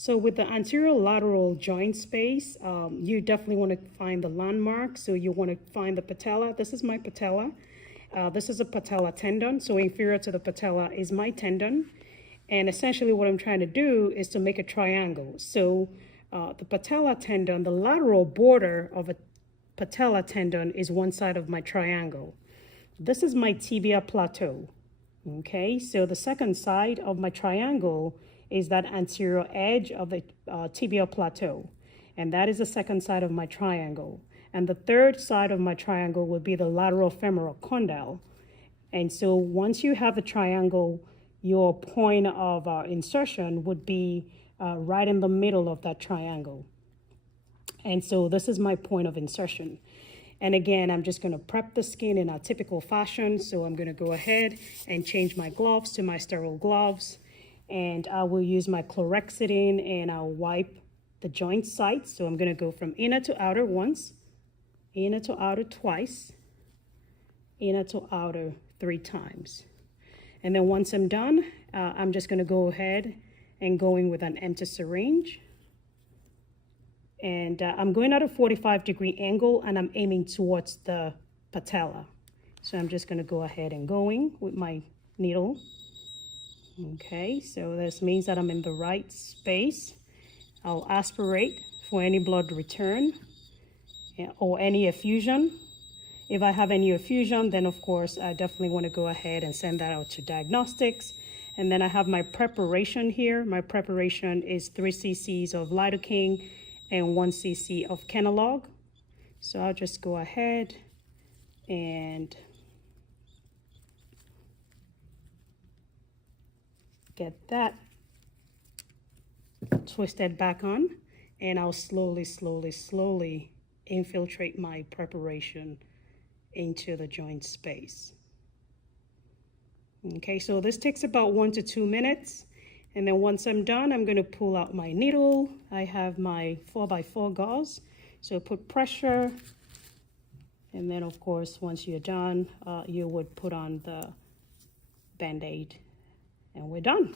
So with the anterior lateral joint space, you definitely want to find the landmark. So you want to find the patella. This is my patella. This is a patella tendon. So inferior to the patella is my tendon. And essentially what I'm trying to do is to make a triangle. So the patella tendon, the lateral border of a patella tendon is one side of my triangle. This is my tibia plateau. Okay, so the second side of my triangle is that anterior edge of the tibial plateau. And that is the second side of my triangle. And the third side of my triangle would be the lateral femoral condyle. And so once you have the triangle, your point of insertion would be right in the middle of that triangle. And so this is my point of insertion. And again, I'm just going to prep the skin in a typical fashion. So I'm going to go ahead and change my gloves to my sterile gloves. And I will use my chlorhexidine and I'll wipe the joint sites. So I'm going to go from inner to outer once, inner to outer twice, inner to outer 3 times. And then once I'm done, I'm just going to go ahead and go in with an empty syringe. And I'm going at a 45-degree angle and I'm aiming towards the patella. So I'm just going to go ahead and go in with my needle. Okay, so this means that I'm in the right space. I'll aspirate for any blood return or any effusion. If I have any effusion, then of course I definitely want to go ahead and send that out to diagnostics. And then I have my preparation here. My preparation is 3 cc's of lidocaine and 1 cc of Kenalog. So I'll just go ahead and get that twisted back on, and I'll slowly infiltrate my preparation into the joint space. Okay, so this takes about 1 to 2 minutes. And then once I'm done, I'm going to pull out my needle. I have my 4x4 gauze. So put pressure. And then, of course, once you're done, you would put on the Band-Aid. And we're done.